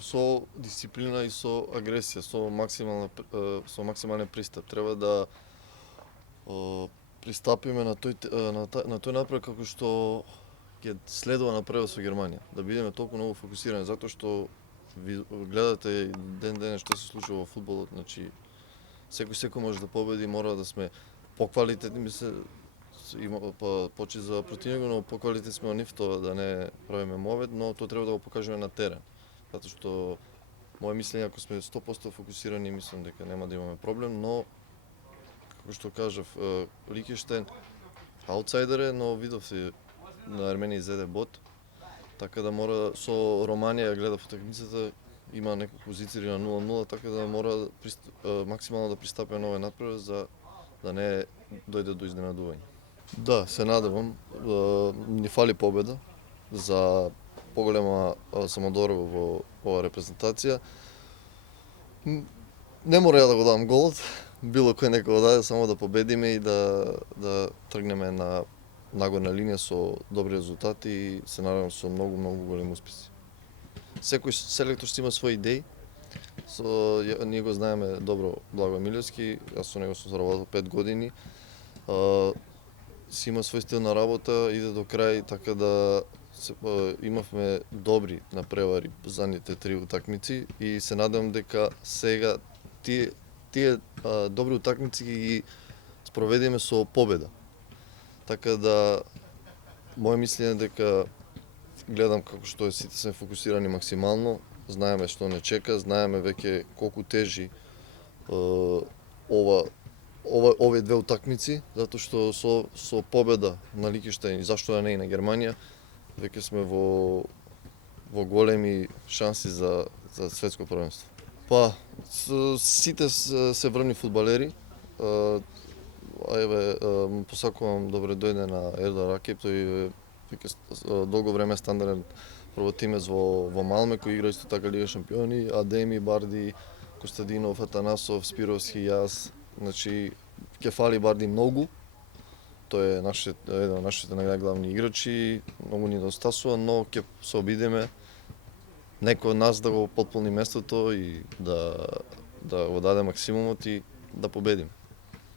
Со дисциплина и со агресија, со максимален пристап. Треба да пристапиме на тој напред како што ќе следува напредот со Германија. Да бидеме толку многу фокусирани, затоа што ви гледате ден што се случува во фудбалот, значи секој може да победи, мора да сме поквалитетни, има почит за противникот, но поквалитетни сме од нив, тоа да не правиме мовет, но тоа треба да го покажеме на терен. Затоа што мое мислење, ако сме 100% фокусирани, мислам дека нема да имаме проблем, но како што кажав, Лихтенштейн аутсайдер е, но видовте на Арменија изеде бот, така да мора со Романија гледав утакмицата, има неколку позиции на 0-0, така да мора максимално да пристапи на овој надпревар за да не дојде до изненадување. Да, се надевам. Ни фали победа за поголема самодорба во оваа репрезентација. Не мора ја да го дадам голот, било кој нека го даде, само да победиме и да тргнеме на нагорна линија со добри резултати и се надевам со многу големи успеси. Секој селектор си има своји идеи. Ние го знаеме добро Благо Милевски, јас со него сум заработил 5 години. Си има свој стил на работа, иде до крај, така да имавме добри напревари задните 3 утакмици и се надевам дека сега тие добри утакмици ги спроведеме со победа. Така да моje мислење дека гледам како што сите сме фокусирани максимално, знаеме што не чека, знаеме веќе колку тежи овие две утакмици, затоа што со победа на Лихтенштейн и зашто да не и на Германија, веќе сме во големи шанси за светско првенство. Па, сите се врвни фудбалери. Му посакувам добре дојде на Ердоан Ракип, тој веќе долго време стандарден првотимец во Малме, кој игра исто така Лига шампиони, Адеми, Барди, Костадинов, Атанасов, Спировски, јас. Значи, ќе фали Барди многу. Тој е еден од нашите најглавни играчи, многу ни недостасува, но ќе се обидеме некој од нас да го потполни местото и да го даде максимумот и да победиме.